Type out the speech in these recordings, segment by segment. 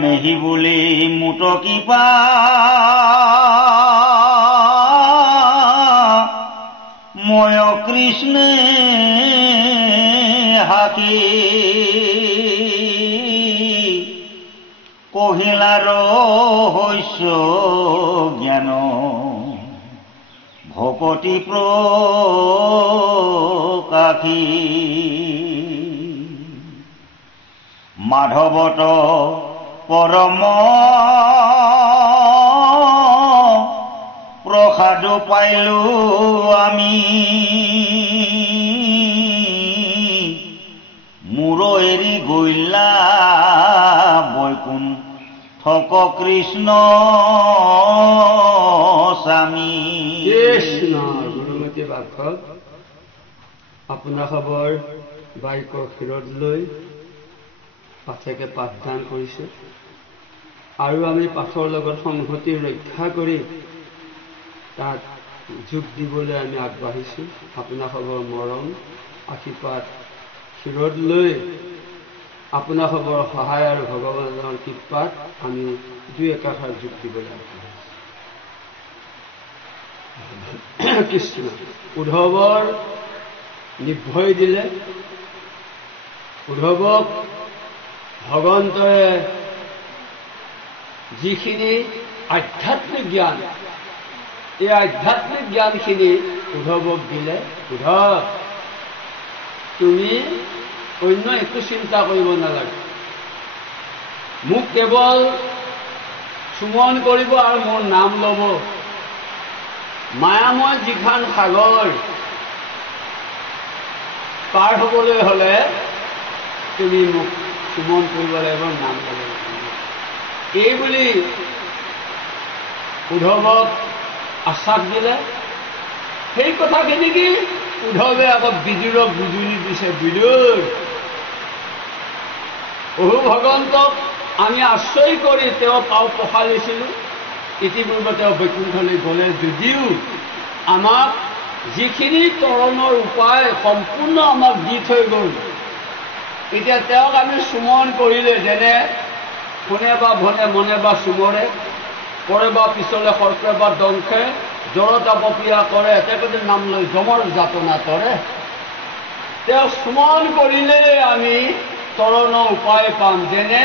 মেহি বুলি মুটকি পা ময় কৃষ্ণে হাকি কহিলাৰ হৈছ জ্ঞান ভকতি প্ৰকাশী মাধৱত পৰম প্ৰসাদ পাইলো আমি মূৰ এৰি গৈলা বৈকুণ্ঠ কৃষ্ণ স্বামী কৃষ্ণ গুৰুমতী বাঘত আপোনাৰ খবৰ বাইকৰ শিৰত লৈ পাঠকে পাঠদান কৰিছে আৰু আমি পাঠৰ লগত সংহতি ৰক্ষা কৰি তাত যোগ দিবলৈ আমি আগবাঢ়িছোঁ আপোনাৰ খবৰ মৰম আশীৰ্বাদ শিৰত লৈ আপোনাৰ খবৰ সহায় আৰু ভগৱানৰ কৃপাত আমি দুই একাষাৰ যোগ দিবলৈ আগবাঢ়িছোঁ কৃষ্ণ উদ্ধৱৰ নিৰ্ভয় দিলে উদ্ধৱক ভগৱন্তৰে যিখিনি আধ্যাত্মিক জ্ঞান এই আধ্যাত্মিক জ্ঞানখিনি উদ্ধৱক দিলে উদ্ধৱ তুমি অন্য একো চিন্তা কৰিব নালাগে মোক কেৱল সুমন কৰিব আৰু মোৰ নাম ল'ব মায়াময় যিখন সাগৰ পাৰ হ'বলৈ হ'লে তুমি মোক সুমন কৰিব লাগিব নাম ল'ব লাগিব এই বুলি উদ্ধৱক আশ্বাস দিলে সেই কথাখিনি কি উদ্ধৱে আকৌ বিদুৰক বুজুলি দিছে বিদুৰ অহু ভগৱন্তক আমি আশ্ৰয় কৰি তেওঁ পাও পখালিছিলোঁ ইতিপূৰ্বে তেওঁ বৈকুণ্ঠলৈ গ'লে যদিও আমাক যিখিনি তৰণৰ উপায় সম্পূৰ্ণ আমাক দি থৈ গ'ল এতিয়া তেওঁক আমি সুমন কৰিলে যেনে শুনে বা ভনে মনে বা চুমৰে কৰে বা পিছলে সৰ্পে বা দংশে জড়তা পপীয়া কৰে তেখেতে নাম লৈ যমৰ যাতনা তৰে তেওঁ সুমন কৰিলে আমি তৰণৰ উপায় পাম যেনে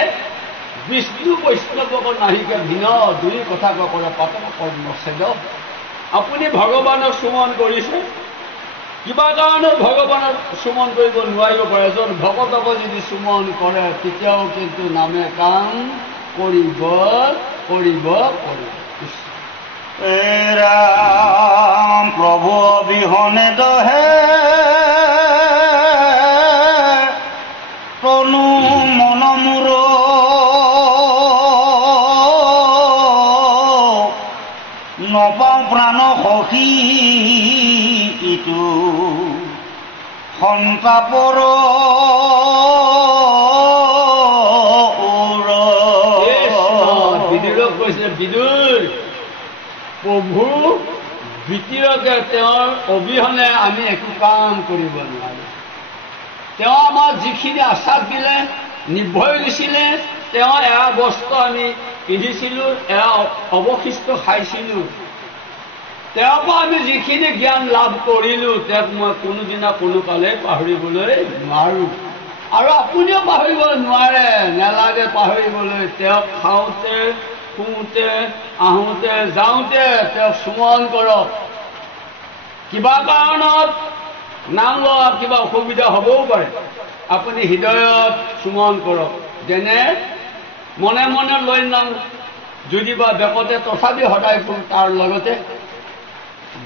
বিষ্ণু বৈষ্ণৱক নাহিকে ভিন দুই কথা কৰে পাতক কৰ্ম ছেদ আপুনি ভগৱানক সুমন কৰিছে কিবা কাৰণত ভগৱানক সুমন কৰিব নোৱাৰিব পাৰে এজন ভকতক যদি সুমন কৰে তেতিয়াও কিন্তু নামে কাম কৰিব কৰিব কৰিব ৰাম প্ৰভু অবিহনে দহে তনু মন মূৰ নপাওঁ প্ৰাণ সখী ইটো সন্তাপৰ বিদুৰক কৈছে বিদুৰ প্ৰভু ভিতৰকে তেওঁৰ অবিহনে আমি একো কাম কৰিব নোৱাৰোঁ তেওঁ আমাক যিখিনি আশ্বাস দিলে নিৰ্ভয় দিছিলে তেওঁ এয়া বস্ত্ৰ আমি পিন্ধিছিলোঁ এয়া অৱশিষ্ট খাইছিলোঁ তেওঁৰ পৰা আমি যিখিনি জ্ঞান লাভ কৰিলোঁ তেওঁক মই কোনোদিনা কোনো কালে পাহৰিবলৈ নোৱাৰোঁ আৰু আপুনিও পাহৰিব নোৱাৰে নেলাগে পাহৰিবলৈ তেওঁক খাওঁতে শুওঁতে আহোঁতে যাওঁতে তেওঁক সুমন কৰক কিবা কাৰণত নাম লোৱাত কিবা অসুবিধা হ'বও পাৰে আপুনি হৃদয়ত সুমন কৰক যেনে মনে মনে লৈ নাম যদি বা বেকতে তথাপি সদায় তাৰ লগতে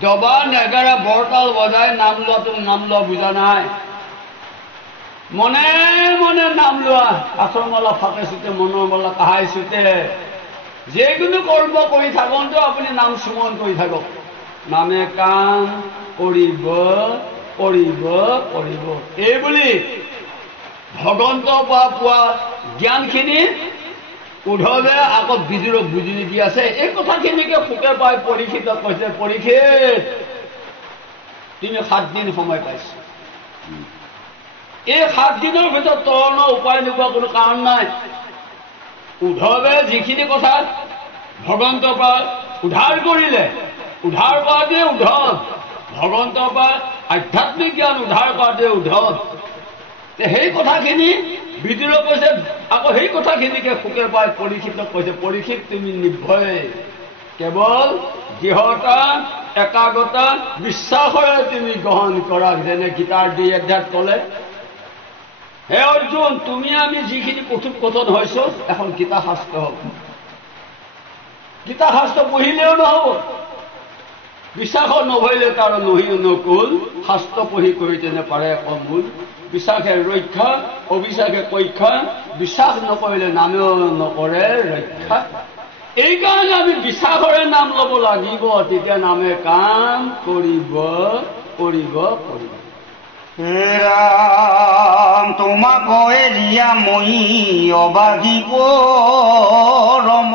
দবা নেগেৰা বৰতাল বজাই নাম লোৱা বুজা নাই মনে মনে নাম লোৱা আচৰ মালা ফাটে চুতে মনৰ মালা কাহাই চুতে যিকোনো কৰ্ম কৰি থাকোঁতেও আপুনি নাম সুমন কৰি থাকক নামে কাম কৰিব কৰিব কৰিব এই বুলি ভগৱন্তৰ পৰা পোৱা জ্ঞানখিনি উদ্ধৱে আকৌ বিদুৰক বুজুলি দি আছে এই কথাখিনিকে সুকে পাই পৰীক্ষিতক কৈছে পৰীক্ষিত তুমি 7 দিন সময় পাইছে এই 7 দিনৰ ভিতৰত তৰণৰ উপায় নোপোৱা কোনো কাৰণ নাই উদ্ধৱে যিখিনি কথা ভগৱন্তৰ পৰা উদ্ধাৰ কৰিলে, উদ্ধাৰ কৰাটোৱে উদ্ধৱ, ভগৱন্তৰ পৰা আধ্যাত্মিক জ্ঞান উদ্ধাৰ কৰাটোৱে উদ্ধৱ। সেই কথাখিনি বিদুৰে কৈছে, আকৌ সেই কথাখিনিকে শুকে পাই পৰীক্ষিতক কৈছে, পৰীক্ষিত তুমি নিৰ্ভয়ে কেৱল দৃঢ়তা একাগ্ৰতা বিশ্বাসৰে তুমি গ্ৰহণ কৰা, যেনে গীতাৰ 2 অধ্যায়ত ক'লে। হে অৰ্জুন, তুমি আমি যিখিনি কথোপকথন হৈছো এখন গীতা শাস্ত্ৰ হ'ব। গীতা শাস্ত্ৰ পঢ়িলেও নহ'ব, বিশ্বাসৰ নভৰিলে তাৰ নহি অনুকূল, শাস্ত্ৰ পঢ়ি কৰি তেনে পাৰে অমূল। বিশ্বাসে ৰক্ষা, অবিশ্বাসে পৰীক্ষা, বিশ্বাস নকৰিলে নামেও নকৰে ৰক্ষা। এইকাৰণে আমি বিশ্বাসৰে নাম ল'ব লাগিব, তেতিয়া নামে কাম কৰিব কৰিব কৰিব। হে ৰাম, তোমাক এৰিয়া মই অবাগি পৰম,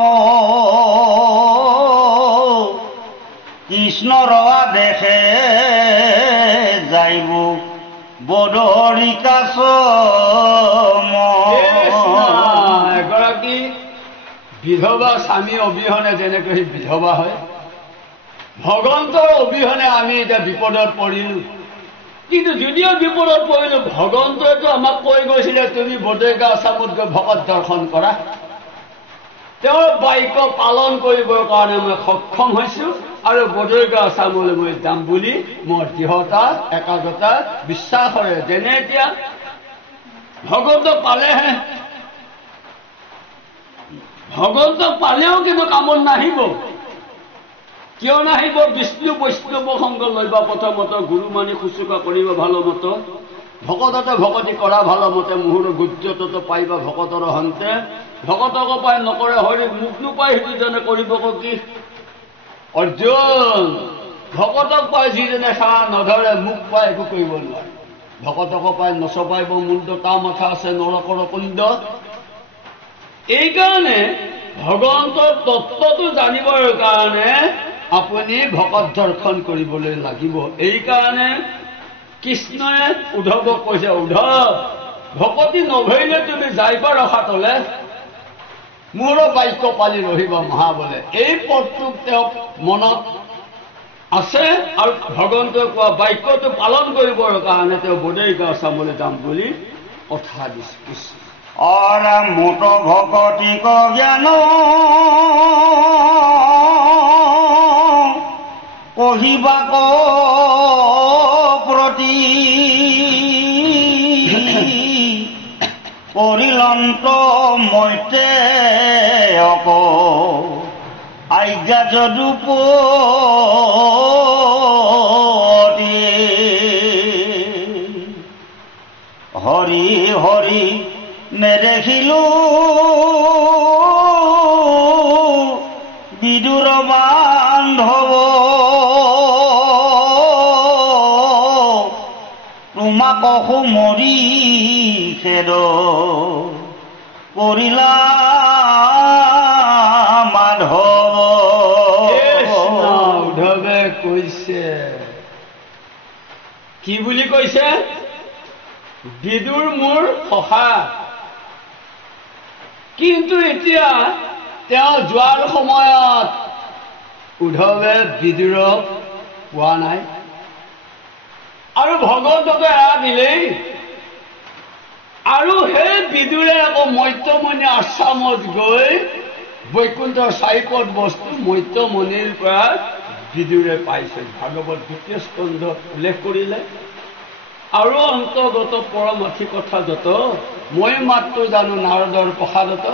কৃষ্ণৰ আদেশে যাইব বদৰিকা চম। এগৰাকী বিধৱা স্বামী অবিহনে যেনেকৈ সি বিধৱা হয়, ভগৱন্তৰ অবিহনে আমি এতিয়া বিপদত পৰিলোঁ। কিন্তু যদিও বিপদত পৰিলোঁ, ভগৱন্তইতো আমাক কৈ গৈছিলে তুমি বদৰিকা আশ্ৰমত গৈ ভকত দৰ্শন কৰা। তেওঁৰ বাক্য পালন কৰিবৰ কাৰণে মই সক্ষম হৈছোঁ, আৰু বদৰিকা আশ্ৰমলৈ মই যাম বুলি মোৰ দৃঢ়তা একাগ্ৰতা বিশ্বাসৰে, যেনে এতিয়া ভগৱন্তক পালেহে, ভগৱন্তক পালেও কিন্তু কামত নাহিব। কিয় নাহিব? বিষ্ণু বৈষ্ণৱ সংগ লৈবা প্ৰথমত, গুৰু মানি শুশ্ৰূষা কৰিব ভাল মত, ভকততে ভকতি কৰা ভাল মতে, মুহুৰ গুজ্জতত পাইবা ভকতৰ হন্তে, ভকতক পাই নকৰে হৰি, মোক নোপাই সেইটো যেনে কৰিব কি। অৰ্জুন, ভকতক পাই যিজনে সেৱা নধৰে, মোক পাই একো কৰিব নোৱাৰে। ভকতক পাই নচপাইব মুণ্ড, তাৰ মাথা আছে নৰকৰ কুণ্ড। এইকাৰণে ভগৱন্তৰ তত্ত্বটো জানিবৰ কাৰণে আপুনি ভকত দৰ্শন কৰিবলৈ লাগিব। এইকাৰণে কৃষ্ণই উদ্ধৱক কৈছে, উদ্ধৱ ভকতি নভৰিলে তুমি যাইবা ৰসাতলে, মোৰ বাক্য পালি ৰহিবা মহাবলে। এই পদটোক তেওঁক মনত আছে, আৰু ভগৱন্তই কোৱা বাক্যটো পালন কৰিবৰ কাৰণে তেওঁ বদৰিকা আশ্ৰমলৈ যাম বুলি কথা দিছে কৃষ্ণ। অৰা মোট ভকতিক জ্ঞান কহিবাক প্ৰতি, পৰিলন্ত মৈতে অক আজ্ঞা যদুপতি, হৰি হৰি নেদেখিলো বিদুৰ বান্ধৱ, তোমাক সুমৰি খেদ কৰিলা মাধৱ। উদ্ধৱে কৈছে, কি বুলি কৈছে? বিদুৰ মোৰ সখা। কিন্তু এতিয়া তেওঁ যোৱাৰ সময়ত উদ্ধৱে বিদুৰক পোৱা নাই, আৰু ভগৱন্তকে এৰা দিলেই। আৰু সেই বিদুৰে আকৌ মৈত্ৰমণি আশ্ৰমত গৈ বৈকুণ্ঠৰ 4 পদ বস্তু মৈত্ৰমণিৰ পৰা বিদুৰে পাইছে। ভাগৱত 2য় স্কন্ধত উল্লেখ কৰিলে। আৰু অন্তৰ্গত পৰমাৰ্থি কথা যত, মই মাত্ৰ জানো নাৰদৰ প্ৰসাদত,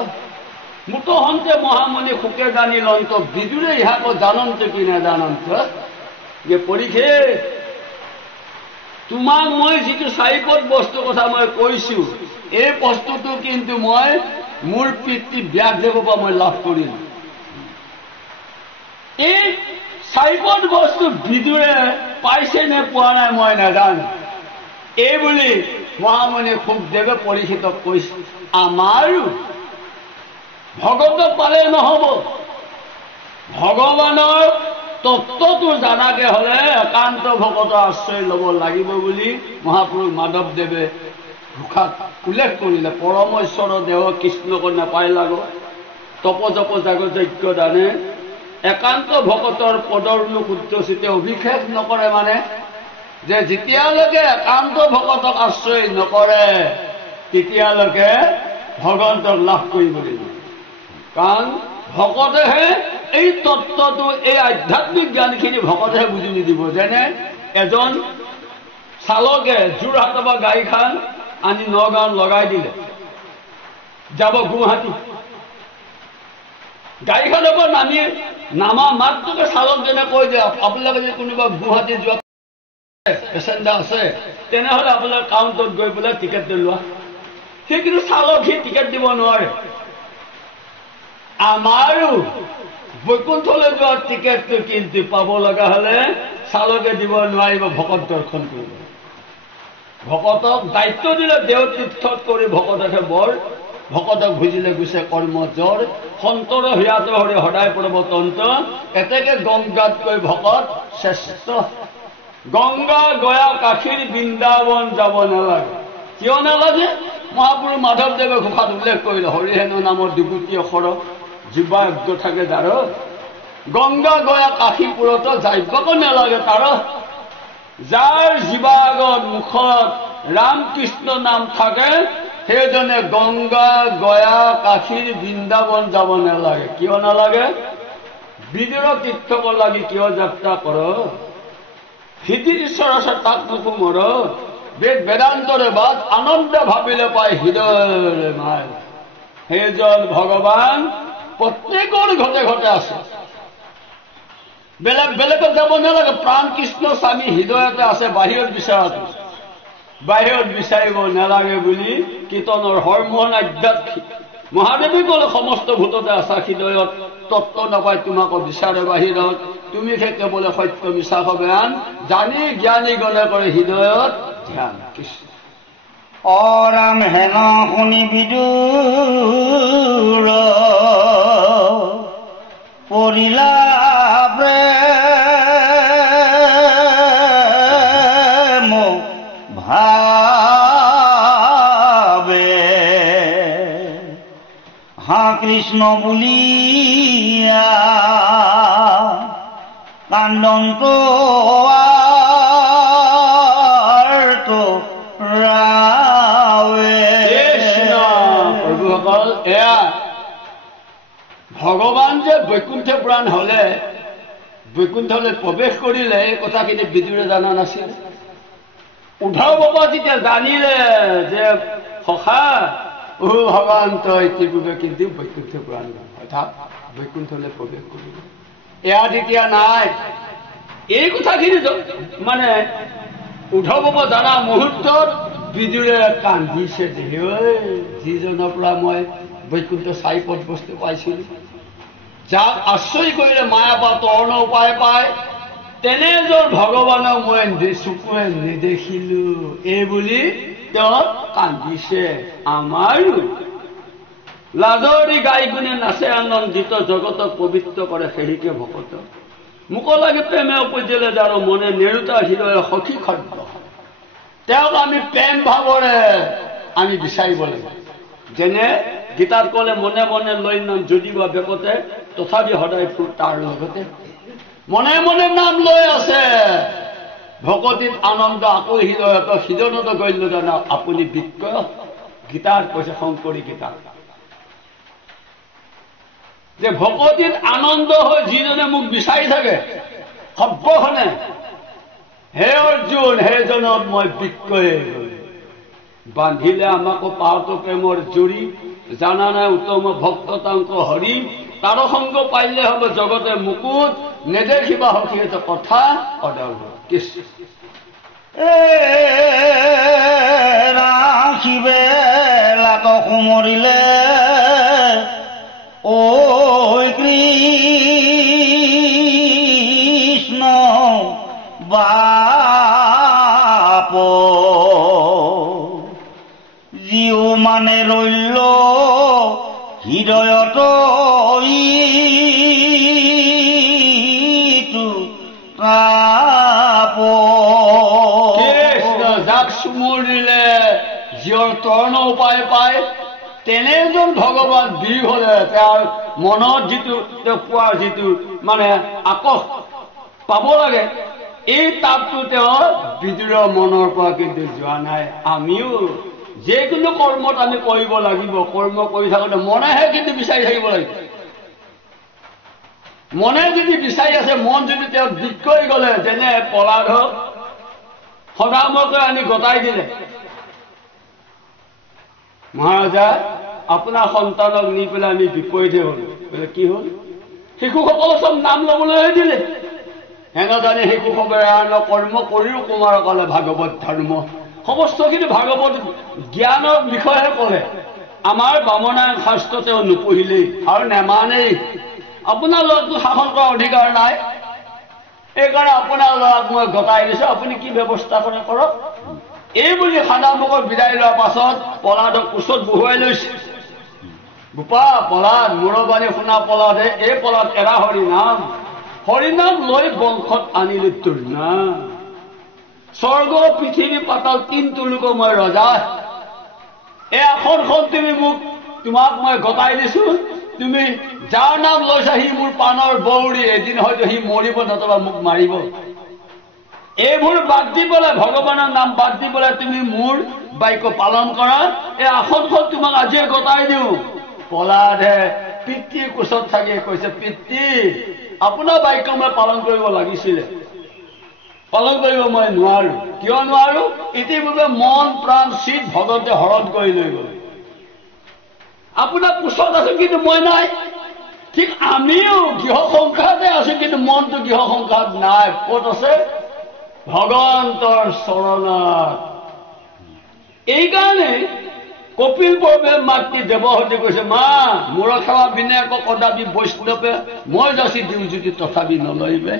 মুতহন্তে মহামণি সুকে জানিল অন্ত, বিদুৰে ইহাক জানন্ত কি নাজানন্ত। যে পৰীক্ষিত, তোমাক মই যিটো 4 পদ বস্তুৰ কথা মই কৈছো, এই বস্তুটো কিন্তু মই মোৰ পিতৃ ব্যাসদেৱৰ পৰা মই লাভ কৰিলো। এই 4 পদ বস্তু বিদুৰে পাইছে নে পোৱা নাই মই নাজানো। এই বুলি মহামণি সুখদেৱে পৰীক্ষিতক কৈছে। আমাৰো ভগৱতক পালে নহব, ভগৱানৰ তত্ত্বটো জানাকে হলে একান্ত ভকতৰ আশ্ৰয় ল'ব লাগিব বুলি মহাপুৰুষ মাধৱদেৱে ঘোষাত উল্লেখ কৰিলে। পৰমেশ্বৰ দেহ কৃষ্ণক নাপাই লাগ, তপজপ যাগযজ্ঞ দানে একান্ত ভকতৰ পদৰ অনুক্ষুদ্ৰচিতে অভিষেক নকৰে মানে যে যেতিয়ালৈকে একান্ত ভকতক আশ্ৰয় নকৰে তেতিয়ালৈকে ভগৱন্তক লাভ কৰিবলৈ নোৱাৰে কাৰণ ভকতেহে এই তত্ত্বটো এই আধ্যাত্মিক জ্ঞানখিনি ভকতেহে বুজি নিদিব যেনে এজন চালকে যোৰহাটৰ পৰা গাড়ীখন আনি নগাঁৱত লগাই দিলে যাব গুৱাহাটী গাড়ীখনৰ পৰা নামা মাত্ৰকে চালকজনে কৈ দিয়ে আপোনালোকে যদি কোনোবা গুৱাহাটী যোৱা পেচেঞ্জাৰ আছে তেনেহ'লে আপোনাৰ কাউণ্টত গৈ পেলাই টিকেট লোৱা সেই কিন্তু চালক সি টিকেট দিব নোৱাৰে আমাৰো বৈকুণ্ঠলৈ যোৱা টিকেটটো কিন্তু পাব লগা হ'লে চালকে দিব নোৱাৰিব ভকত দৰ্শন কৰিব ভকতক দায়িত্ব দিলে দেওতীৰ্থত কৰি ভকতহে বৰ ভকতক বুজিলে গুছে কৰ্ম জ্বৰ সন্তৰ হিয়াত হৰি সদায় পৰ্বতন্ত এতেকে গংগাতকৈ ভকত শ্ৰেষ্ঠ গংগা গয়া কাশীৰ বৃন্দাবন যাব নালাগে কিয় নালাগে মহাপুৰুষ মাধৱদেৱে ঘোষাত উল্লেখ কৰিলে হৰিহেনো নামৰ দুগুটি অক্ষৰ জীৱাজ্ঞ থাকে যাৰ গংগা গয়া কাশীপুৰতো যাইবকো নালাগে তাৰ যাৰ জীৱাগত মুখত ৰামকৃষ্ণ নাম থাকে সেইজনে গংগা গয়া কাশীৰ বৃন্দাবন যাব নালাগে কিয় নালাগে বিদুৰ তীৰ্থক লাগি কিয় যাত্ৰা কৰ হৃদিৰ ঈশ্বৰ আছে তাক নুকুমৰ বেদ বেদান্তৰে বাদ আনন্দ ভাবিলে পায় হৃদয়ৰে মাই সেইজন ভগৱান প্ৰত্যেকৰ ঘতে ঘতে আছে বেলেগ বেলেগত যাব নালাগে প্ৰাণ কৃষ্ণ স্বামী হৃদয়তে আছে বাহিৰত বিচৰাটো বাহিৰত বিচাৰিব নালাগে বুলি কীৰ্তনৰ হৰমোহন আধ্যাত্মিক মহাদেৱে ক'লে সমস্ত ভূততে আছা হৃদয়ত তত্ত্ব নাপায় তোমাকো বিচাৰে বাহিৰত তুমি কেৱল সত্য মিছা জ্ঞান জানি জ্ঞানী গণে কৰে হৃদয়ত ধ্যান কৃষ্ণ অৰাম হেন শুনি বিদুৰ পৰিলা প্ৰেম ভাবে হা কৃষ্ণ বুলিয়া কান্দন্ত প্ৰভুসকল এয়া ভগৱান যে বৈকুণ্ঠ পুৰাণ হলে বৈকুণ্ঠলৈ প্ৰৱেশ কৰিলে এই কথাখিনি বিদুৰে জানা নাছিল উদ্ধৱ বাবা যেতিয়া জানিলে যে সখা ভগৱান তই ইতিপূৰ্বে কিন্তু বৈকুণ্ঠ পুৰাণ অৰ্থাৎ বৈকুণ্ঠলৈ প্ৰৱেশ কৰিলে এয়া তেতিয়া নাই এই কথাখিনি মানে উদ্ধৱ বাবা জানা মুহূৰ্তত বিদুৰে কান্দিছে যে যিজনৰ পৰা মই বৈকুণ্ঠ চাৰি পদ বস্তু পাইছিলো যাক আশ্ৰয় কৰিলে মায়া বা তৰ্ণ উপায় পায় তেনেজন ভগৱানক মই চকুৱে নেদেখিলো এই বুলি তেওঁ কান্দিছে আমাৰো লাজৰি গাই গুণে নাচে আনন্দিত জগতক পবিত্ৰ কৰে সেহিকে ভকত মোক লাগে প্ৰেমে উপজিলে যাৰ মনে নেৰুতা হৃদয় সখী খদ্য তেওঁক আমি প্ৰেম ভাৱৰে আমি বিচাৰিব লাগে যেনে গীতাত ক'লে মনে মনে লৈ নাম যদি বা বেকতে তথাপি সদায় ফুল তাৰ লগতে মনে মনে নাম লৈ আছে ভকতিত আনন্দ আকৌ হৃদয়ত হৃদয়ত গণ্য জানা আপুনি বিক্ৰয় গীতাত কৈছে শংকৰী গীতা যে ভকতিত আনন্দ হৈ যিজনে মোক বিচাৰি থাকে সৰ্বখনে হে অৰ্জুন সেইজনত মই বিক্ৰয় বান্ধিলে আমাকো পাওঁতো প্ৰেমৰ জুৰি জানা নাই উত্তম ভক্ত তাংক হৰি তাৰ সংগ পাইলে হ'ব জগতে মুকুত নেদেখিবা সখীত কথা অদল কৃষ্ণ ৰাখিবে লাক সুমৰিলে ঐ কৃষ্ণ বাপ জিও মানে ৰৈল হৃদয়ত যাক চুমুৰিলে জীয়ৰ তৰ্ণ উপায় পায় তেনেজন ভগৱান বীৰ হলে তাৰ মনত যিটো তেওঁ পোৱাৰ যিটো মানে আকৰ্ষ পাব লাগে, এই তাপটো তেওঁৰ বিদুৰৰ মনৰ পৰা কিন্তু যোৱা নাই। আমিও যিকোনো কৰ্মত আমি কৰিব লাগিব, কৰ্ম কৰি থাকোঁতে মনেহে কিন্তু বিচাৰি থাকিব লাগিব। মনে যদি বিচাৰি আছে, মন যদি তেওঁ দিক কৰি গ'লে, যেনে পলাধক সদামকৈ আনি গতাই দিলে, মহাৰাজা আপোনাৰ সন্তানক নি পেলাই আমি বিপৰীতে হ'লো। বোলে কি হ'ল? শিশুসকল চব নাম ল'বলৈ দিলে। হেনে জানি শিশুসকলে কৰ্ম কৰিও কুমাৰকালে ভাগৱত ধৰ্ম সমস্তখিনি ভাগৱত জ্ঞানৰ বিষয়ে ক'লে। আমাৰ বামনায়ন শাস্ত্ৰ তেওঁ নপঢ়িলেই আৰু নেমানেই। আপোনাৰ ল'ৰাটো শাসন কৰাৰ অধিকাৰ নাই, এইকাৰণে আপোনাৰ ল'ৰাক মই গতাই দিছোঁ, আপুনি কি ব্যৱস্থা কৰে কৰক। এই বুলি সাদামুখত বিদায় লোৱাৰ পাছত পলাদক কোচত বহুৱাই লৈছে। গোপা পলাদ, মূৰবাণী শুনা পলাদে, এই পলাদ এৰা হৰিনাম, হৰিনাম লৈ বংশত আনিলে তোৰ নাম। স্বৰ্গ পৃথিৱী পাতাল তিনটো লোকৰ মই ৰজা, এই আসনখন তুমি মোক তোমাক মই গতাই দিছোঁ, তুমি যাৰ নাম লৈছা সি মোৰ পাণৰ বৌৰী, এদিন হয়তো সি মৰিব নতুবা মোক মাৰিব। এইবোৰ বাদ দি পেলাই, ভগৱানৰ নাম বাদ দি পেলাই তুমি মোৰ বাক্য পালন কৰা, এই আসনখন তোমাক আজিয়ে গতাই দিওঁ। পলাদে পিতৃৰ কোচত থাকি কৈছে, পিতৃ আপোনাৰ বাক্য মই পালন কৰিব লাগিছিলে, পালন কৰিব মই নোৱাৰো। কিয় নোৱাৰো? ইতিপূৰ্বে মন প্ৰাণ চিত ভগৱন্তে হৰণ কৰি লৈ গ'ল। আপোনাৰ কোচত আছো কিন্তু মই নাই। ঠিক আমিও গৃহ সংসাৰতে আছো, কিন্তু মনটো গৃহ সংসাৰত নাই। ক'ত আছে? ভগৱন্তৰ চৰণত। এইকাৰণে কপিল পৰ্বে মাতৃ দেৱহতী কৈছে, মা মোৰ সেৱা বিনে আকৌ কদাপি বৈষ্ণৱে, মই যাচি দিওঁ যদি তথাপি নলৰিবে।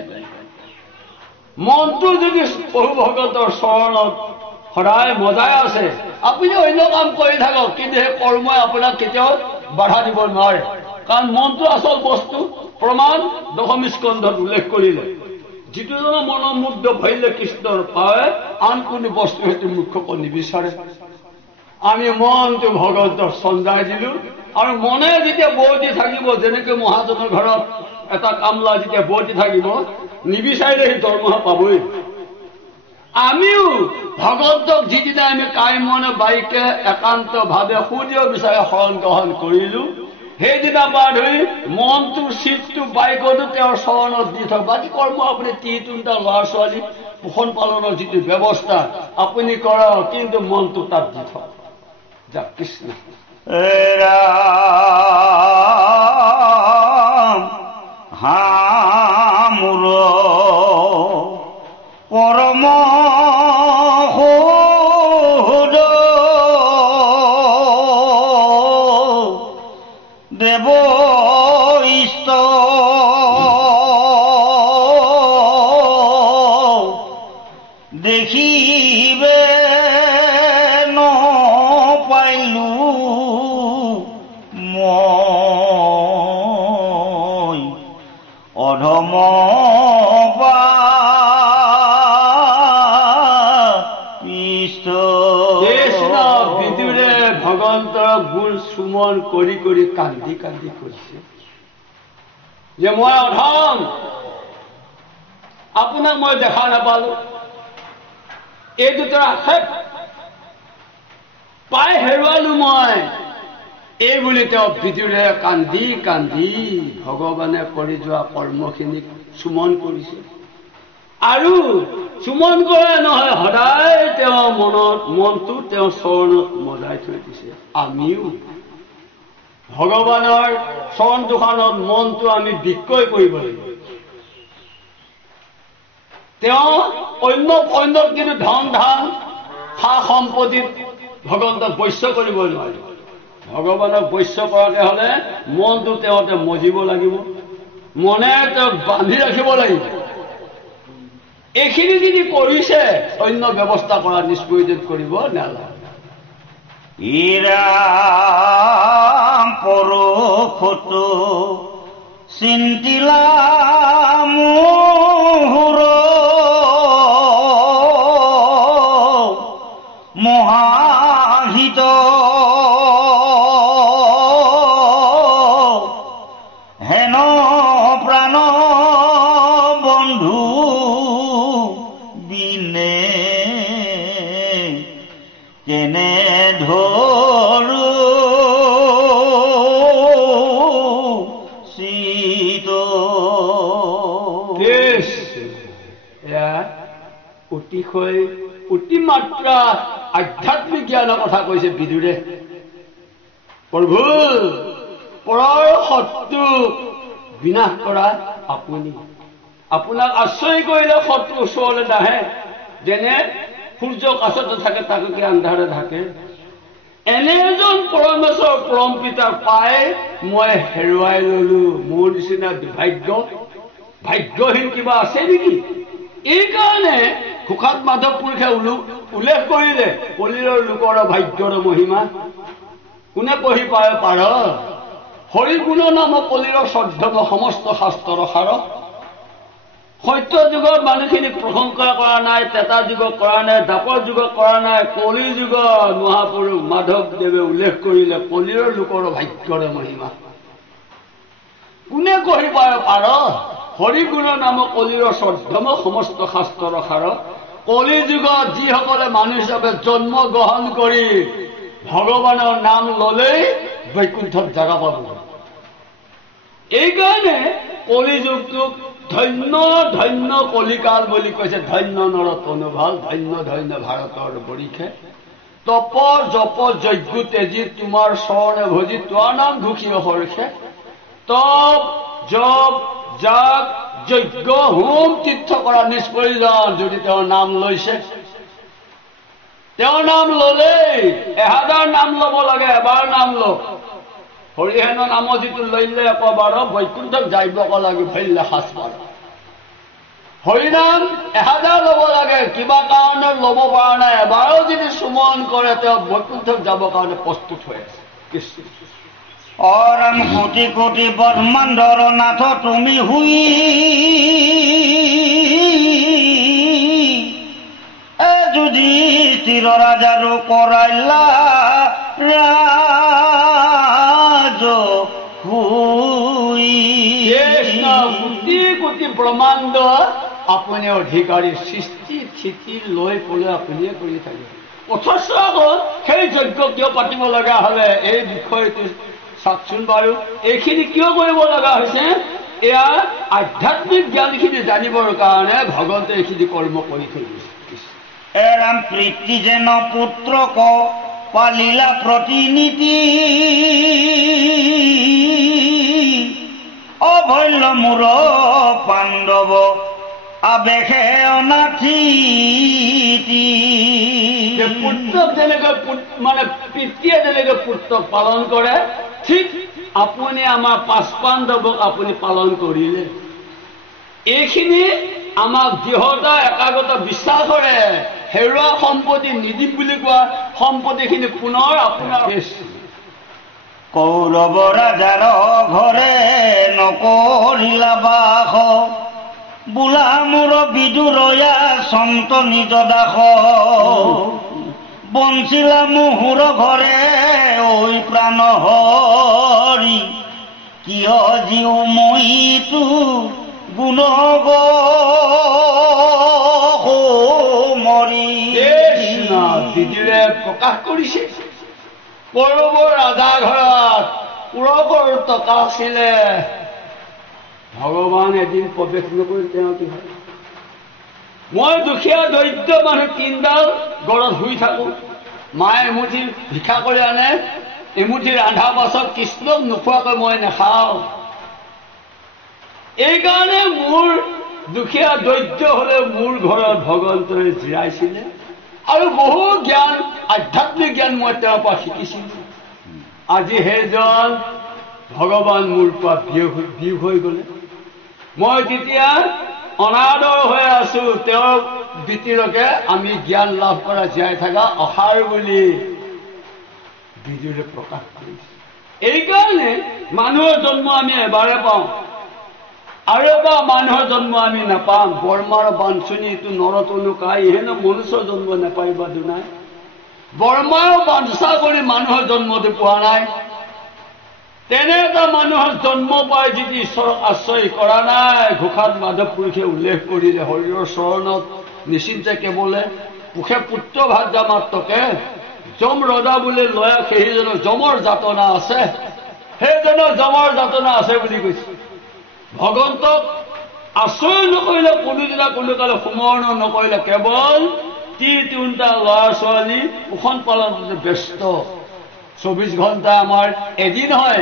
মনটো যদি প্ৰভু ভগৱন্তৰ চৰণত সদায় মজাই আছে, আপুনি অন্য কাম কৰি থাকক, কিন্তু সেই কৰ্মই আপোনাক কেতিয়াও বাধা দিব নোৱাৰে। কাৰণ মনটো আচল বস্তু। প্ৰমাণ দশমী স্কন্ধত উল্লেখ কৰিলে, যিটো জনৰ মনোমুগ্ধ ভৰিলে কৃষ্ণৰ পায়, আন কোনো বস্তু সেইটো মুখ্যক নিবিচাৰে। আমি মনটো ভগৱন্তৰ চন্দাই দিলো, আৰু মনে যেতিয়া বৰ্তি থাকিব, যেনেকৈ মহাজনৰ ঘৰত এটা কামলা যেতিয়া বৰ্তি থাকিব, নিবিচাৰিলে সি দৰমহা পাবই। আমিও ভগৱন্তক যিদিনা আমি কাইমনে বাক্যে একান্ত ভাৱে সূৰ্য বিচাৰে শৰণ গ্ৰহণ কৰিলো, সেইদিনা পৰা ধৰি মনটো চিতটো বাক্যটো তেওঁৰ চৰণত দি থক। বাকী কৰ্ম আপুনি তিনিটা ল'ৰা ছোৱালী পোষণ পালনৰ যিটো ব্যৱস্থা আপুনি কৰক, কিন্তু মনটো তাত দি থক। যাক কৃষ্ণ ৰাম হামুৰ পৰম সুদ দেৱ ইষ্ট দেখিবে নপাইলো মই অধম ভগৱন্তৰ গুণ সুমন কৰি কৰি কান্দি কান্দি কৈছে যে মই অধম, আপোনাক মই দেখা নাপালো, এই দুটাৰ আক্ষেপ পাই হেৰুৱালো মই। এই বুলি তেওঁ বিদুৰে কান্দি কান্দি ভগৱানে কৰি যোৱা কৰ্মখিনিক চুমন কৰিছে। আৰু চুমন কৰে নহয়, সদায় তেওঁ মনটো তেওঁ চৰণত মজাই থৈ দিছে। আমিও ভগৱানৰ চৰণ দুখানত মনটো আমি বিক্ৰয় কৰিব লাগিব। তেওঁ অন্য কিন্তু ধন ধান সা সম্পত্তিত ভগৱন্তক বৈশ্য কৰিব নোৱাৰে। ভগৱানক বৈশ্য কৰাকে হলে মনটো তেওঁতে মজিব লাগিব, মনে তেওঁক বান্ধি ৰাখিব লাগিব। এইখিনি যদি কৰিছে, অন্য ব্যৱস্থা কৰা নিষ্প্ৰয়োজন কৰিব নালাগে। ইৰাম পৰখত চিন্তিলা মোহৰ মহাহিত এয়া অতিশয় অতিমাত্ৰা আধ্যাত্মিক জ্ঞানৰ কথা কৈছে বিদুৰে। প্ৰভু পৰৰ শত্ৰু বিনাশ কৰা আপুনি, আপোনাক আশ্ৰয় কৰিলে শত্ৰু ওচৰলৈ নাহে। যেনে সূৰ্য কাষতে থাকে তাকে কি আন্ধাৰে থাকে। এনে এজন পৰমেশ্বৰ পৰম পিতাক পাই মই হেৰুৱাই ললো। মোৰ নিচিনা দুৰ্ভাগ্য ভাগ্যহীন কিবা আছে নেকি? এইকাৰণে সুখাত মাধৱ পুৰুষে উল্লেখ কৰিলে কলিৰৰ লোকৰ ভাগ্যৰ মহিমা কোনে পঢ়ি পায় পাৰ। হৰি গুণ নাম কলিৰৰ শ্ৰদ্ধম সমস্ত শাস্ত্ৰৰ সাৰ। সত্য যুগৰ মানুহখিনিক প্ৰশংসা কৰা নাই, ত্ৰেতা যুগত কৰা নাই, দ্বাপৰ যুগত কৰা নাই। কলি যুগত মহাপুৰুষ মাধৱদেৱে উল্লেখ কৰিলে কলিৰৰ লোকৰ ভাগ্যৰ মহিমা কোনে পঢ়ি পায় পাৰ। হৰি গুণ নাম কলিৰৰ শ্ৰদ্ধম সমস্ত শাস্ত্ৰৰ সাৰ। কলি যুগত যিসকলে মানুহ হিচাপে জন্ম গ্ৰহণ কৰি ভগৱানৰ নাম ললেই বৈকুণ্ঠত জাগা পাব। এইকাৰণে কলি যুগটোক ধন্য ধন্য কলিকাল বুলি কৈছে। ধন্য নৰতনু ভাল, ধন্য ধন্য ভাৰতৰ বৰিষে। তপ জপ যজ্ঞ তেজী তোমাৰ চৰণে ভজি তোৰ নাম ঘুষি হৰ্ষে। তপ জপ যাগ যজ্ঞ হোম তীৰ্থ কৰা নিষ্প্ৰয়োজন যদি তেওঁৰ নাম লৈছে। তেওঁৰ নাম ললেই 1000 নাম লব লাগে, এবাৰ নাম লওক। হৰিহেন নাম যিটো লইলে একবাৰ বৈকুণ্ঠত যাইব লাগে ভৰিলে সাজপাৰ। হৰিনাম 1000 লব লাগে, কিবা কাৰণে লব পৰা নাই। এবাৰো যদি সুমন কৰে তেওঁ বৈকুণ্ঠত যাবৰ কাৰণে প্ৰস্তুত হৈ আছে। কৃষ্ণ অৰাম কোটি কোটি ব্ৰহ্মাণ্ডৰ নাথ তুমি হুই যদি চিৰ ৰাজাৰো কৰাইলা ৰাজ হুই। কোটি কোটি ব্ৰহ্মাণ্ড আপুনি অধিকাৰী, সৃষ্টি স্থিতি লৈ পেলাই আপুনিয়ে কৰি থাকে। অথচ আকৌ সেই যজ্ঞ কিয় পাতিব লগা হলে এই বিষয়টো চাওকচোন বাৰু। এইখিনি কিয় কৰিব লগা হৈছে? এয়া আধ্যাত্মিক জ্ঞানখিনি জানিবৰ কাৰণে ভগৱন্তে এইখিনি কৰ্ম কৰি থৈ দিছে। এৰাম প্ৰীতি যেন পুত্ৰক পালিলা প্ৰতিনীতি অভল্য মূৰ পাণ্ডৱ আবেশে অনাথি। পুত্ৰক যেনেকৈ মানে পিতৃয়ে যেনেকৈ পুত্ৰক পালন কৰে ঠিক আপুনি আমাৰ 5 পাণ্ডৱক আপুনি পালন কৰিলে। এইখিনি আমাক দৃঢ়তা একাগ্ৰতা বিশ্বাসৰে হেৰুৱা সম্পত্তি নিদিম বুলি কোৱা সম্পত্তিখিনি পুনৰ আপোনাৰ কৌৰৱ ৰাজাৰ ঘৰে নকৰিলা বাস বোলা মোৰ বিদুৰয়া সন্ত নিজ দাস বঞ্চিলা মুহুৰ ঘৰে ঐ প্ৰাণ হৰি কিয় জীৱ মইতো গুণ মৰি। বিদুৰে প্ৰকাশ কৰিছে কৌৰৱৰ ৰাজা ঘৰত পুৰকৰ টকা আছিলে। ভগৱান এদিন প্ৰৱেশ নকৰি তেওঁ কি হয়, মই দুখীয়া দৰিদ্ৰ মানুহ 3ডাল গড়ত শুই থাকো। মায়ে এমুঠি ভিক্ষা কৰি আনে, এমুঠি ৰান্ধা পাছত কৃষ্ণক নোখোৱাকৈ মই নাখাওঁ। এইকাৰণে মোৰ দুখীয়া দৰিদ্ৰ হলে মোৰ ঘৰত ভগৱন্তই জিৰাইছিলে আৰু বহু জ্ঞান আধ্যাত্মিক জ্ঞান মই তেওঁৰ পৰা শিকিছিলো। আজি সেইজন ভগৱান মোৰ পৰা বিয়োগ হৈ গলে। মই তেতিয়া অনাদৰ হৈ আছো, তেওঁৰ বিতিৰকে আমি জ্ঞান লাভ কৰা জীয়াই থকা অসাৰ বুলি বিদুৰে প্ৰকাশ কৰিছে। এইকাৰণে মানুহৰ জন্ম আমি এবাৰে পাওঁ, আৰু এবাৰ মানুহৰ জন্ম আমি নাপাম। বৰ্মাৰ বাঞ্চনী এইটো নৰতনু কাই হেন মনুষ্যৰ জন্ম নাপাইবা দুনাই। বৰ্মাৰ বাঞ্চা কৰি মানুহৰ জন্মটো পোৱা নাই। তেনে এটা মানুহৰ জন্ম পাই যদি ঈশ্বৰক আশ্ৰয় কৰা নাই। ঘোষাত মাধৱ পুৰুষে উল্লেখ কৰিলে শৰীৰৰ চৰণত নিশ্চিন্তে কেৱলে পুষে পুত্ৰ ভাগ্যা মাত্ৰকে যম ৰজা বুলি লয়া সেইজনৰ যমৰ যাতনা আছে, সেইজনৰ যমৰ যাতনা আছে বুলি কৈছে। ভগৱন্তক আশ্ৰয় নকৰিলে কোনোদিনা কোনো কালে সোমৰণ নকৰিলে কেৱল তিনিটা ল'ৰা ছোৱালী পোষণ পালনতে ব্যস্ত 24 ঘণ্টা আমাৰ এদিন হয়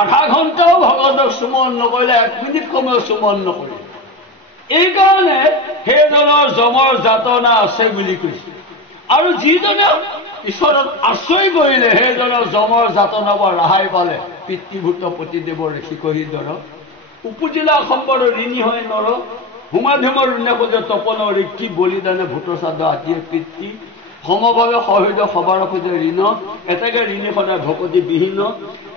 আধা ঘণ্টাও ভগৱন্তক সুমৰণ নকৰিলে 1 মিনিট সময় সুমৰণ নকৰিলে এইকাৰণে সেইজনৰ যমৰ যাতনা আছে বুলি কৈছে আৰু যিজনে ঈশ্বৰক আশ্ৰয় কৰিলে সেইজনৰ যমৰ যাতনাৰ পৰা ৰেহাই পালে পিতৃভূত পতিদেৱৰ শিকহি দৰ উপজিলা সম্পদ ঋণী হয় নৰ হুমাধুমৰ ঋণে তপনৰ ঋক্ষি বলিদানে ভূতৰ শ্ৰাদ্ধ আদিয়ে পিতৃ সমভাৱে সহৃদ সবাৰ খোজে ঋণ এটাকে ঋণী সদায় ভকতি বিহীন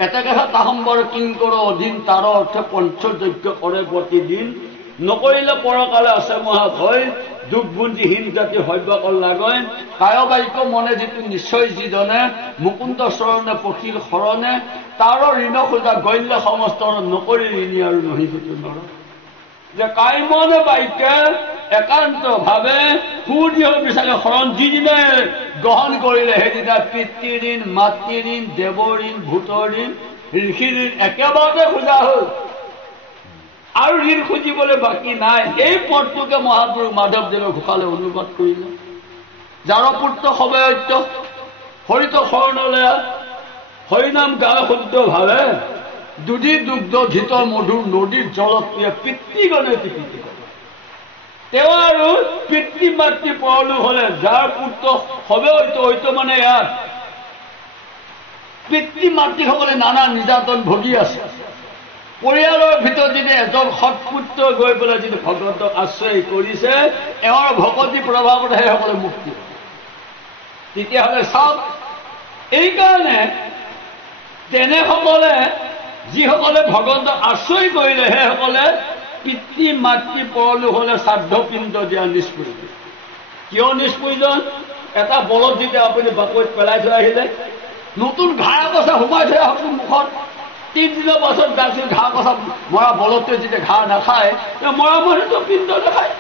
এটাকে তাহম্বৰ কিংকৰ অধীন তাৰ অৰ্থে পঞ্চযজ্ঞ কৰে প্ৰতিদিন নকৰিলে পৰকালে আছে মহাভয় দুখ বুঞ্জিহীন জাতি সভ্যকল লাগয় কায় বাক্য মনে যিটো নিশ্চয় যিজনে মুকুন্দ চৰণে পক্ষীৰ শৰণে তাৰ ঋণ খোজা গল্য সমস্তৰ নকৰি ঋণী আৰু নহি সেইটো নৰ যে কাইমনে বাক্যে একান্তভাৱে সুদৃঢ় বিচাৰে শৰণ যিদিনে গ্ৰহণ কৰিলে সেইদিনা পিতৃ ঋণ মাতৃ ঋণ দেৱ ঋণ ভূতৰ ঋণ ঋষি ঋণ একেবাৰতে খোজা হ'ল আৰু ঋণ খুজিবলৈ বাকী নাই এই পদটোকে মহাপুৰুষ মাধৱদেৱে ঘোষালে অনুবাদ কৰিলে যাৰ পুত্ৰ সবয়ত্য হৰিত শৰণলে হৰিনাম গায় শুদ্ধভাৱে দুধি দুগ্ধ ঘিত মধুৰ নদীৰ জলত পিতৃগণে পিতৃ তেওঁ আৰু পিতৃ মাতৃ পৰলোক হলে যাৰ পুত্ৰ সবয়ত্য ঐত্য মানে ইয়াত পিতৃ মাতৃসকলে নানা নিৰ্যাতন ভোগী আছে পৰিয়ালৰ ভিতৰত যদি এজন সৎপুত্ৰ গৈ পেলাই যদি ভগৱন্তক আশ্ৰয় কৰিছে এওঁৰ ভকতি প্ৰভাৱত সেইসকলে মুক্তি তেতিয়াহ'লে চাওক এইকাৰণে তেনেসকলে যিসকলে ভগৱন্তক আশ্ৰয় কৰিলে সেইসকলে পিতৃ মাতৃ পৰলোক হলে শ্ৰাদ্ধ পিণ্ড দিয়া নিষ্প্ৰয়োজন কিয় নিষ্প্ৰয়োজন এটা বলত যেতিয়া আপুনি বাকৈত পেলাই থৈ আহিলে নতুন ঘাঁহ কচা সোমাই থৈ আহক মুখত 3 দিনৰ পাছত গাছৰ ঘাঁহ কচা মৰা বলতটোৱে যেতিয়া ঘাঁহ নাখায় মৰা মানুহটো পিণ্ড নাখায়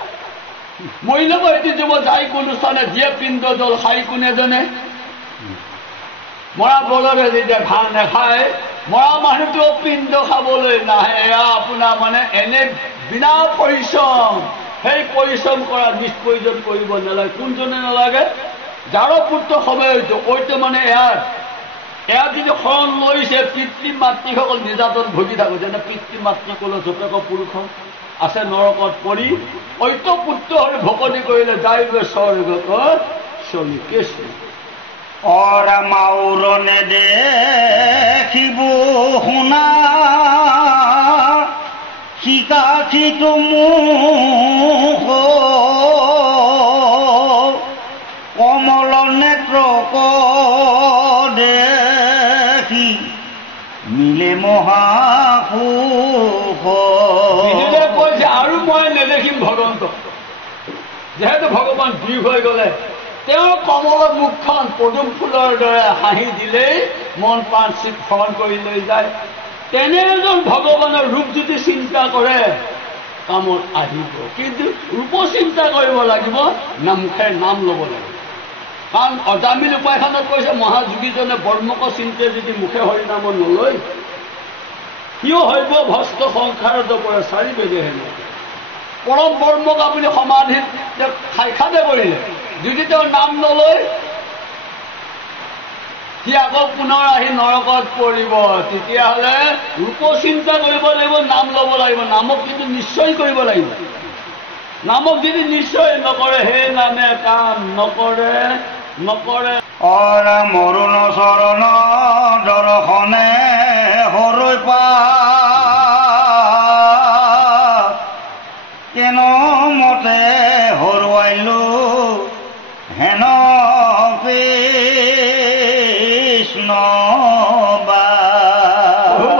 মৰিলে এটি যুৱ যাই কোনো স্থানে দিয়ে পিণ্ড জল খাই কোনে জানে মৰা বলৰে যেতিয়া ঘাঁহ নাখায় মৰা মানুহটো পিণ্ড খাবলৈ নাহে এয়া আপোনাৰ মানে এনে বিনা পৰিশ্ৰম সেই পৰিশ্ৰম কৰা নিষ্প্ৰয়োজন কৰিব নালাগে কোনজনে নালাগে যাৰ পুত্ৰ সবয়ত্য ঐত্য মানে এয়া যদি শৰণ লৈছে পিতৃ মাতৃসকল নিৰ্যাতন ভোগী থাকো যেনে পিতৃ মাতৃসকলৰ যতক পুৰুষ আছে নৰকত পৰি ঐত্য পুত্ৰ হৈ ভকতি কৰিলে যাইগৈ স্বৰ্গত চলি কৃষ্ণ অৰা মাউৰণে দেখিব শুনা শিকাঠিটো মুখ কমল নেত্ৰক দেখি মিলে মহাসুখ কৈছে আৰু মই নেদেখিম ভগৱন্তক যিহেতু ভগৱান দীৰ্ঘ হৈ গলে তেওঁৰ কমলত মুখখন পদুম ফুলৰ দৰে হাঁহি দিলেই মন প্ৰাণ চিত স্মৰণ কৰি লৈ যায় তেনে এজন ভগৱানৰ ৰূপ যদি চিন্তা কৰে কামত আহিব কিন্তু ৰূপ চিন্তা কৰিব লাগিব না মুখে নাম ল'ব লাগিব কাৰণ অজামিল উপায়খনত কৈছে মহাযোগীজনে বৰ্মক চিন্তে যদি মুখে হৰিনাম নলয় সিও হৰিব ভস্ত সংসাৰত পৰে চাৰি বেদে হেনো পৰম বৰ্মক আপুনি সমাধিত সাক্ষাতে কৰিলে যদি তেওঁ নাম নলয় সি আকৌ পুনৰ আহি নৰকত পৰিব তেতিয়াহ'লে ৰূপ চিন্তা কৰিব লাগিব নাম ল'ব লাগিব নামক কিন্তু নিশ্চয় কৰিব লাগিব নামক যদি নিশ্চয় নকৰে সেই নামে কাম নকৰে অৰা মৰুণ চৰণ দৰ্শনে হৰৈ পা কেন মতে হৰুৱাইলো হেন কৃষ্ণ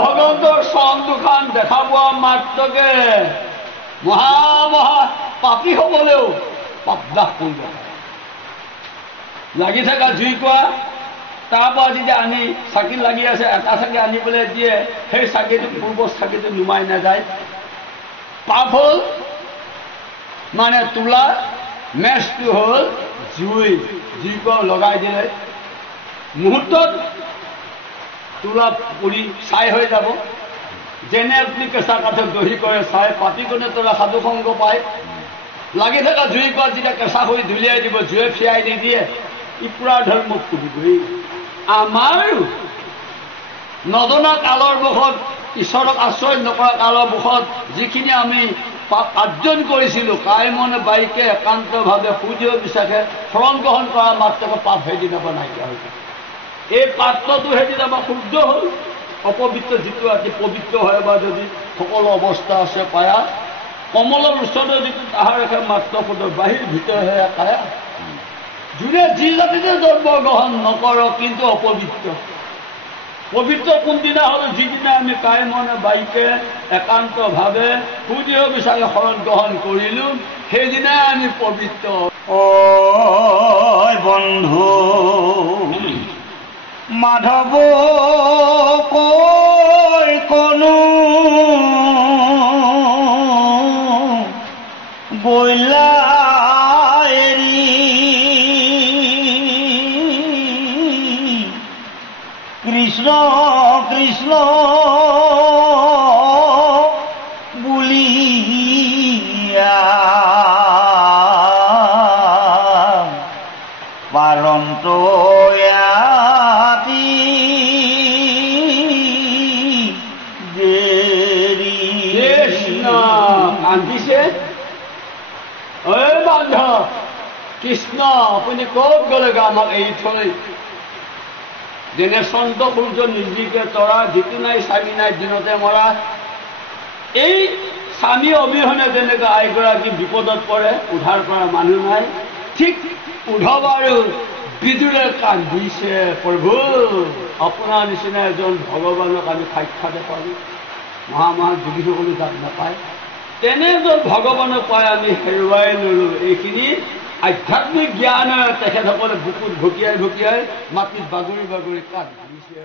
ভগৱন্তৰ চৰণ দুখন দেখা পোৱা মাত্ৰকে মহা পাপীসকলেও পাপদাস কৰিব লাগি থকা জুই কোৱা তাৰপৰা যেতিয়া আনি চাকি লাগি আছে এটা চাকি আনি পেলাই দিয়ে সেই চাকিটো পূৰ্ব চাকিটো নুমাই নাযায় পাপ হ'ল মানে তোলা মেচটো হ'ল জুই জুইকোৱা লগাই দিলে মুহূৰ্তত তোলা পুৰি ছাই হৈ যাব যেনে আপুনি কেঁচা কাঠত দহি কৰে চাই পাতি কোণে তৰা সাধু সংগ পায় লাগি থকা জুই কোৱা যেতিয়া কেঁচা হৈ ধুলিয়াই দিব জুয়ে ফিৰাই নিদিয়ে ই পুৰা ধৰ্ম খুলিবই আমাৰ নজনা কালৰ বশত ঈশ্বৰক আশ্ৰয় নকৰা কালৰ বশত যিখিনি আমি অৰ্জন কৰিছিলোঁ কাই মনে বাইকে একান্তভাৱে সূৰ্য বিশ্বাসে শৰণ গ্ৰহণ কৰা মাত্ৰকে পাপ সেইদিনা পৰা নাইকিয়া হৈছে এই পাত্ৰটো সেইদিনা আমাৰ শুদ্ধ হ'ল অপবিত্ৰ যিটো আজি পবিত্ৰ হয় বা যদি সকলো অৱস্থা আছে পায়া কমলৰ ওচৰত যিটো তাহাৰ একে মাত্ৰ শুদ্ধ বাহিৰ ভিতৰহে কায়া যোনে যি জাতিতে জন্ম গ্ৰহণ নকৰক কিন্তু অপবিত্ৰ পবিত্ৰ কোনদিনা হ'ল যিদিনা আমি কাই মনে বাইকে একান্তভাৱে সূৰ্য বিচাৰে শৰণ গ্ৰহণ কৰিলোঁ সেইদিনাই আমি পবিত্ৰ ঐ বন্ধু মাধৱ কৈ কনো বইলা এৰি কৃষ্ণ কৃষ্ণ বুলিয়া পাৰন্ত কান্দিছে ঐ বান্ধৱ কৃষ্ণ আপুনি ক'ত গ'লেগৈ আমাক এৰি থৈ যেনে চন্দ্ৰ সূৰ্য নিৰ্জিকে তৰা যিটো নাই স্বামী নাই দিনতে মৰা এই স্বামী অবিহনে যেনেকৈ আইগৰাকী বিপদত পৰে উদ্ধাৰ কৰা মানুহ নাই ঠিক উদ্ধৱ আৰু বিদুৰে কান্দিছে প্ৰভু আপোনাৰ নিচিনা এজন ভগৱানক আমি সাক্ষাৎ পালোঁ মহা যোগীসকলো তাত নাপায় তেনে এজন ভগৱানক পাই আমি হেৰুৱাই ল'লোঁ এইখিনি আধ্যাত্মিক জ্ঞান তেখেতসকলে বুকুত ভকিয়াই ভকিয়াই মাটিত বাগৰি বাগৰি কান্দিছে